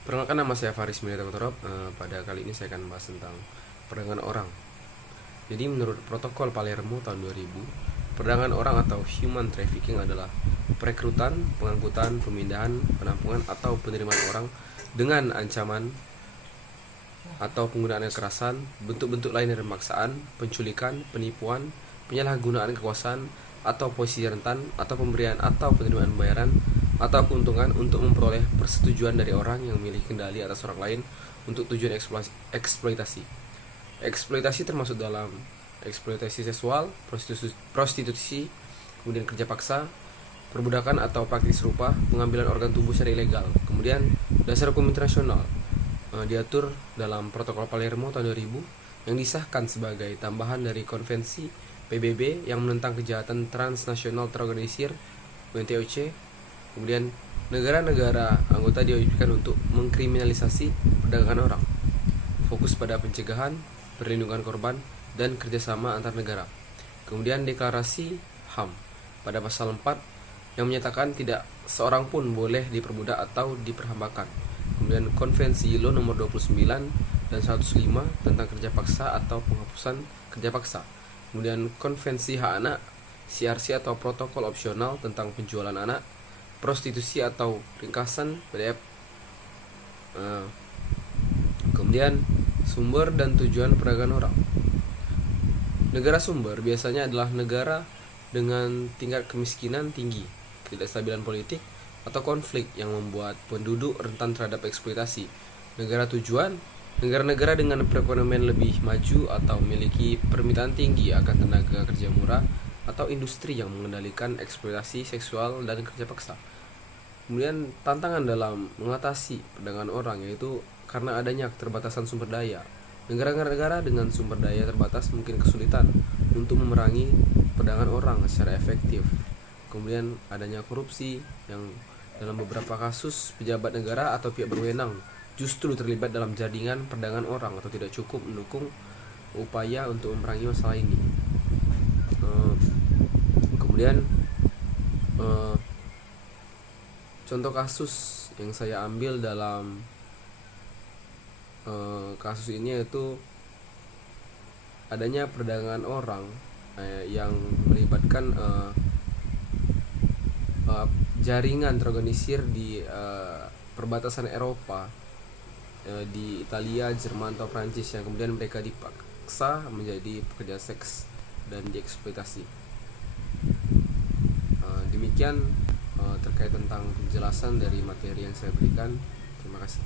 Perkenalkan, nama saya Faris Milita Kotorop. Pada kali ini saya akan membahas tentang perdagangan orang. Jadi menurut protokol Palermo tahun 2000, perdagangan orang atau human trafficking adalah perekrutan, pengangkutan, pemindahan, penampungan atau penerimaan orang dengan ancaman atau penggunaan kekerasan, bentuk-bentuk lain dari pemaksaan, penculikan, penipuan, penyalahgunaan kekuasaan atau posisi rentan, atau pemberian atau penerimaan pembayaran atau keuntungan untuk memperoleh persetujuan dari orang yang memiliki kendali atas orang lain untuk tujuan eksploitasi. Eksploitasi termasuk dalam eksploitasi seksual, prostitusi, kemudian kerja paksa, perbudakan atau praktik serupa, pengambilan organ tubuh secara ilegal. Kemudian dasar hukum internasional diatur dalam Protokol Palermo tahun 2000 yang disahkan sebagai tambahan dari Konvensi PBB yang menentang kejahatan transnasional terorganisir (UNTOC). Kemudian negara-negara anggota diwajibkan untuk mengkriminalisasi perdagangan orang, fokus pada pencegahan, perlindungan korban, dan kerjasama antar negara. Kemudian deklarasi HAM pada pasal 4 yang menyatakan tidak seorang pun boleh diperbudak atau diperhambakan. Kemudian Konvensi ILO nomor 29 dan 105 tentang kerja paksa atau penghapusan kerja paksa. Kemudian Konvensi Hak Anak, CRC atau Protokol Opsional tentang penjualan anak, prostitusi atau ringkasan PDF. Kemudian sumber dan tujuan perdagangan orang. Negara sumber biasanya adalah negara dengan tingkat kemiskinan tinggi, ketidakstabilan politik, atau konflik yang membuat penduduk rentan terhadap eksploitasi. Negara tujuan, negara-negara dengan perekonomian lebih maju atau memiliki permintaan tinggi akan tenaga kerja murah atau industri yang mengendalikan eksploitasi seksual dan kerja paksa. Kemudian tantangan dalam mengatasi perdagangan orang yaitu karena adanya keterbatasan sumber daya. Negara-negara dengan sumber daya terbatas mungkin kesulitan untuk memerangi perdagangan orang secara efektif. Kemudian adanya korupsi yang dalam beberapa kasus pejabat negara atau pihak berwenang justru terlibat dalam jaringan perdagangan orang atau tidak cukup mendukung upaya untuk memerangi masalah ini. Kemudian contoh kasus yang saya ambil dalam kasus ini yaitu adanya perdagangan orang yang melibatkan jaringan terorganisir di perbatasan Eropa, di Italia, Jerman atau Prancis, yang kemudian mereka dipaksa menjadi pekerja seks dan dieksploitasi. Demikian terkait tentang penjelasan dari materi yang saya berikan. Terima kasih.